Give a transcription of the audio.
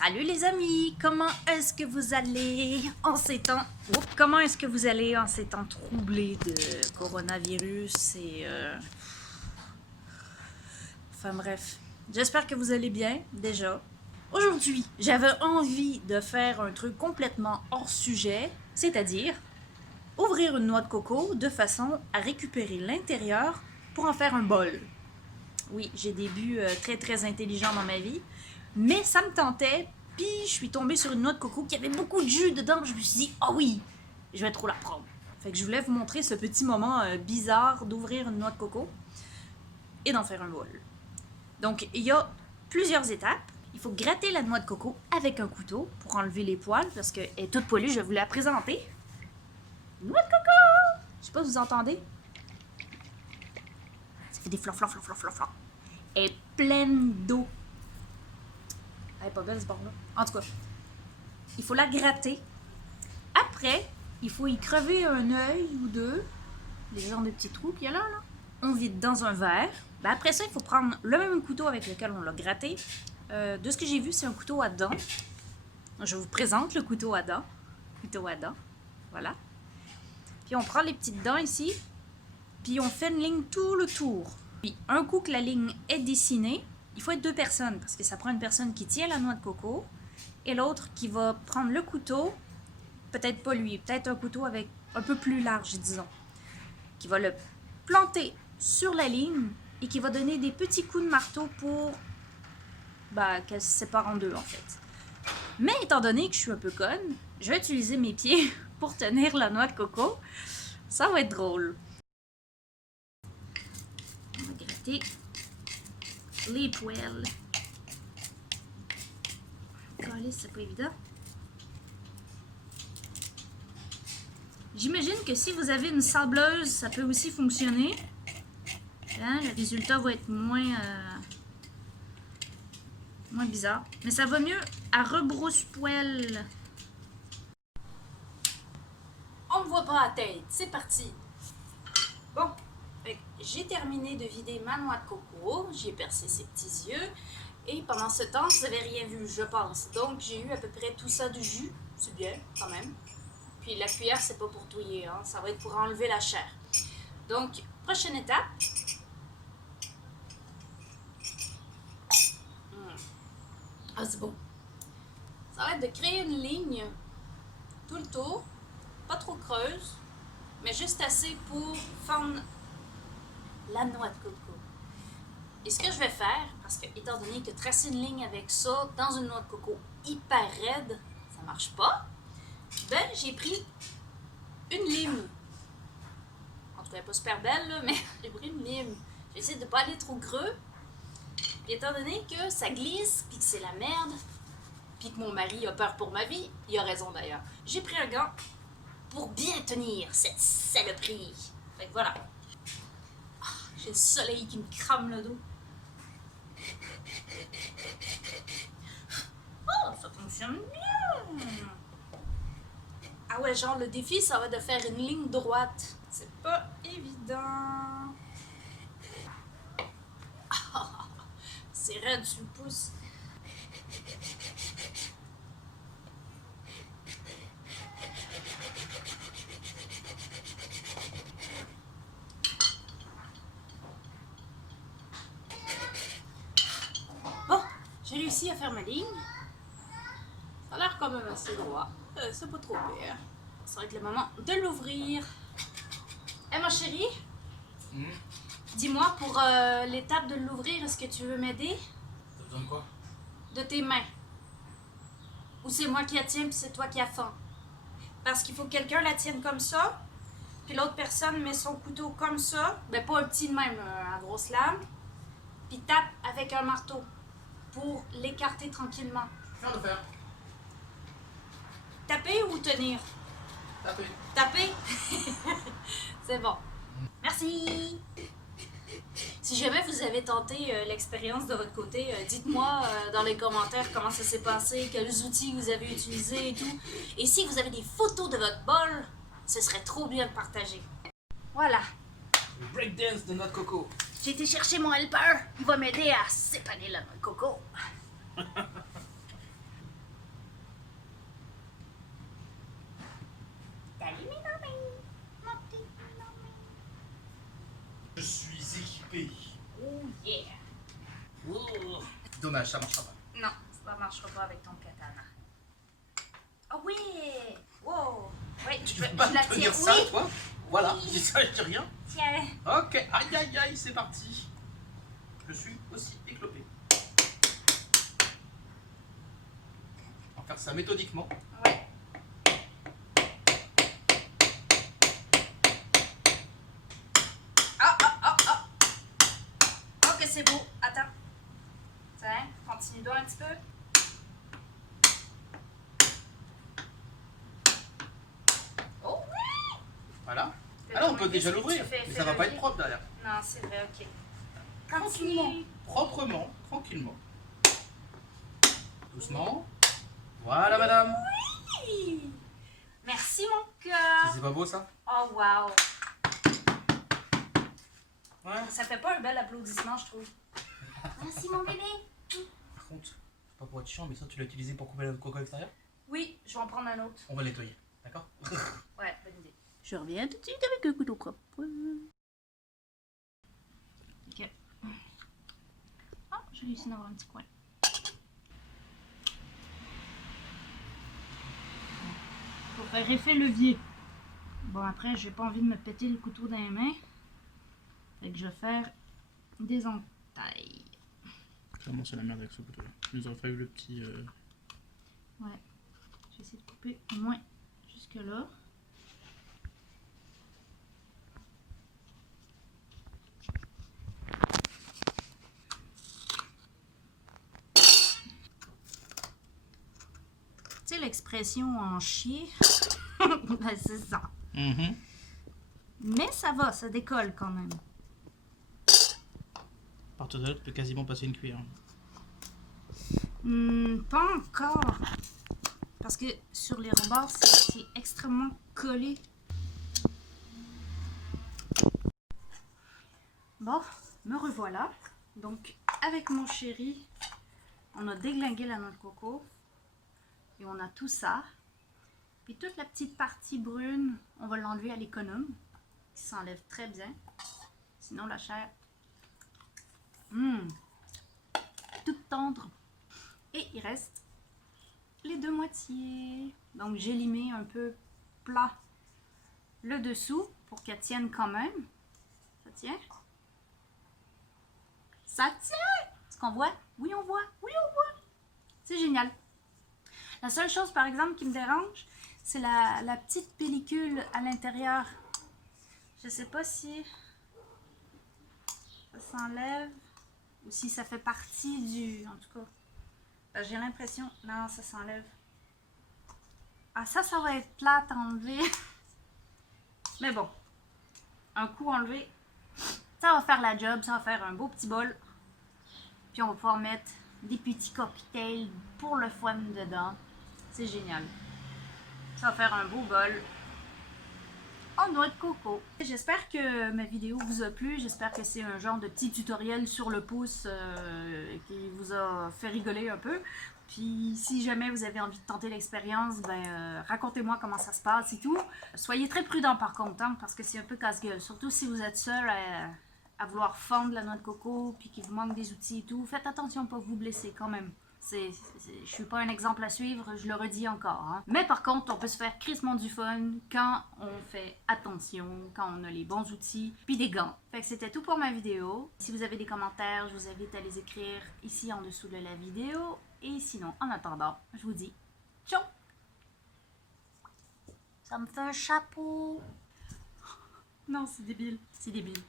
Salut les amis, comment est-ce que vous allez en ces temps... Comment est-ce que vous allez en ces temps troublés de coronavirus et... Enfin bref, j'espère que vous allez bien déjà. Aujourd'hui, j'avais envie de faire un truc complètement hors sujet, c'est-à-dire ouvrir une noix de coco de façon à récupérer l'intérieur pour en faire un bol. Oui, j'ai des buts très intelligents dans ma vie, mais ça me tentait, puis je suis tombée sur une noix de coco qui avait beaucoup de jus dedans, je me suis dit, ah oui, je vais trop la prendre. Fait que je voulais vous montrer ce petit moment bizarre d'ouvrir une noix de coco et d'en faire un bol. Donc, il y a plusieurs étapes. Il faut gratter la noix de coco avec un couteau pour enlever les poils, parce qu'elle est toute poilue, je vais vous la présenter. Noix de coco! Je sais pas si vous entendez. Ça fait des flans. Elle est pleine d'eau. Elle est pas belle ce bord-là. En tout cas, il faut la gratter. Après, il faut y crever un œil ou deux. Les genres de petits trous qu'il y a là. On vide dans un verre. Ben après ça, il faut prendre le même couteau avec lequel on l'a gratté. De ce que j'ai vu, c'est un couteau à dents. Je vous présente le couteau à dents. Couteau à dents. Voilà. Puis on prend les petites dents ici. Puis on fait une ligne tout le tour. Puis un coup que la ligne est dessinée, il faut être deux personnes parce que ça prend une personne qui tient la noix de coco et l'autre qui va prendre le couteau, peut-être pas lui, peut-être un couteau avec un peu plus large, disons, qui va le planter sur la ligne et qui va donner des petits coups de marteau pour qu'elle se sépare en deux en fait. Mais étant donné que je suis un peu conne, je vais utiliser mes pieds pour tenir la noix de coco. Ça va être drôle. On va gratter les poils. Calice, c'est pas évident. J'imagine que si vous avez une sableuse, ça peut aussi fonctionner. Hein, le résultat va être moins bizarre. Mais ça va mieux à rebrousse-poil. On me voit pas à la tête. C'est parti. Bon. J'ai terminé de vider ma noix de coco, j'ai percé ses petits yeux et pendant ce temps, vous n'avez rien vu, je pense. Donc, j'ai eu à peu près tout ça de jus, c'est bien quand même. Puis la cuillère, c'est pas pour touiller, hein, ça va être pour enlever la chair. Donc, prochaine étape. Ah, c'est bon. Ça va être de créer une ligne tout le tour, pas trop creuse, mais juste assez pour fendre la noix de coco. Et ce que je vais faire, parce que étant donné que tracer une ligne avec ça dans une noix de coco hyper raide, ça marche pas, ben j'ai pris une lime. En tout cas, elle n'est pas super belle, là, mais j'ai pris une lime. J'ai essayé de ne pas aller trop creux. Puis étant donné que ça glisse, puis que c'est la merde, puis que mon mari a peur pour ma vie, il a raison d'ailleurs, j'ai pris un gant pour bien tenir cette saloperie. Fait que voilà. J'ai le soleil qui me crame le dos. Oh, ça fonctionne bien. Ah ouais, genre le défi, ça va de faire une ligne droite. C'est pas évident. C'est raide sur le pouce. J'ai réussi à faire ma ligne. Ça a l'air quand même assez droit. C'est pas trop pire. Ça va être le moment de l'ouvrir. Ma chérie, dis-moi pour l'étape de l'ouvrir, est-ce que tu veux m'aider? T'as besoin de quoi? De tes mains. Ou c'est moi qui la tiens puis c'est toi qui la fends? Parce qu'il faut que quelqu'un la tienne comme ça, puis l'autre personne met son couteau comme ça, ben pas un petit de même, un grosse lame, puis tape avec un marteau pour l'écarter tranquillement. Je viens de faire. Taper ou tenir? Taper. Taper? C'est bon. Merci! Si jamais vous avez tenté l'expérience de votre côté, dites-moi dans les commentaires comment ça s'est passé, quels outils vous avez utilisés et tout. Et si vous avez des photos de votre bol, ce serait trop bien de partager. Voilà. Le breakdance de notre coco. J'ai été chercher mon helper. Il va m'aider à séparer la noix de coco. dommage, ça marchera pas. Non, ça ne marchera pas avec ton katana. Oh oui! Wow! Oui, Tu veux pas je la me tenir tire. ça, Oui! toi? Voilà, je dis ça, je dis rien. Tiens! Ok, aïe aïe aïe, c'est parti. Je suis aussi éclopé. On va faire ça méthodiquement. Ouais. Oh que c'est beau! Attends. Tiens, continue donc un petit peu. Oh oui! Voilà. Fais Alors on donc peut un déjà peu ce que l'ouvrir, tu fais, mais fais ça va pas lever. être propre derrière. Non, c'est vrai, ok. Tranquillement, Continue. proprement, tranquillement. Doucement. Voilà madame. Oui! Merci mon Ça, cœur! c'est pas beau ça? Oh wow! Ouais. Ça fait pas un bel applaudissement, je trouve. Merci mon bébé! Par contre, c'est pas pour être chiant, mais ça tu l'as utilisé pour couper le coco extérieur? Oui, je vais en prendre un autre. On va le nettoyer, d'accord? Ouais, bonne idée. Je reviens tout de suite avec un couteau propre. Ok. Oh, j'ai réussi à avoir un petit coin. Faut faire effet levier. Bon, après, j'ai pas envie de me péter le couteau dans les mains. Fait que je vais faire des entailles. Clairement, c'est la merde avec ce couteau là. Il nous aurait fallu le petit. Ouais. Je vais essayer de couper au moins jusque là. Tu sais l'expression en chier? Ben, c'est ça. Mais ça va, ça décolle quand même. À partir de là, tu peux quasiment passer une cuillère. Pas encore. Parce que sur les rebords, c'est extrêmement collé. Bon, me revoilà. Donc, avec mon chéri, on a déglingué la noix de coco. Et on a tout ça. Puis toute la petite partie brune, on va l'enlever à l'économe. Qui s'enlève très bien. Sinon, la chair, toute tendre. Et il reste les deux moitiés. Donc, j'ai limé un peu plat le dessous pour qu'elle tienne quand même. Ça tient? Ça tient! Est-ce qu'on voit? Oui, on voit. Oui, on voit. C'est génial. La seule chose, par exemple, qui me dérange, c'est la petite pellicule à l'intérieur. Je sais pas si ça s'enlève ou si ça fait partie du... En tout cas, j'ai l'impression... Non, ça s'enlève. Ah, ça va être plate à enlever. Mais bon, un coup enlevé, ça va faire la job, ça va faire un beau petit bol. Puis on va pouvoir mettre des petits cocktails pour le fun dedans. C'est génial. Ça va faire un beau bol en noix de coco. J'espère que ma vidéo vous a plu. J'espère que c'est un genre de petit tutoriel sur le pouce qui vous a fait rigoler un peu. Puis si jamais vous avez envie de tenter l'expérience, ben racontez-moi comment ça se passe et tout. Soyez très prudent par contre, hein, parce que c'est un peu casse-gueule. Surtout si vous êtes seul à vouloir fendre la noix de coco puis qu'il vous manque des outils et tout. Faites attention pour pas vous blesser quand même. Je suis pas un exemple à suivre, je le redis encore. Hein. Mais par contre, on peut se faire crissement du fun quand on fait attention, quand on a les bons outils, puis des gants. Fait que c'était tout pour ma vidéo. Si vous avez des commentaires, je vous invite à les écrire ici en dessous de la vidéo. Et sinon, en attendant, je vous dis ciao! Ça me fait un chapeau! Non, c'est débile. C'est débile.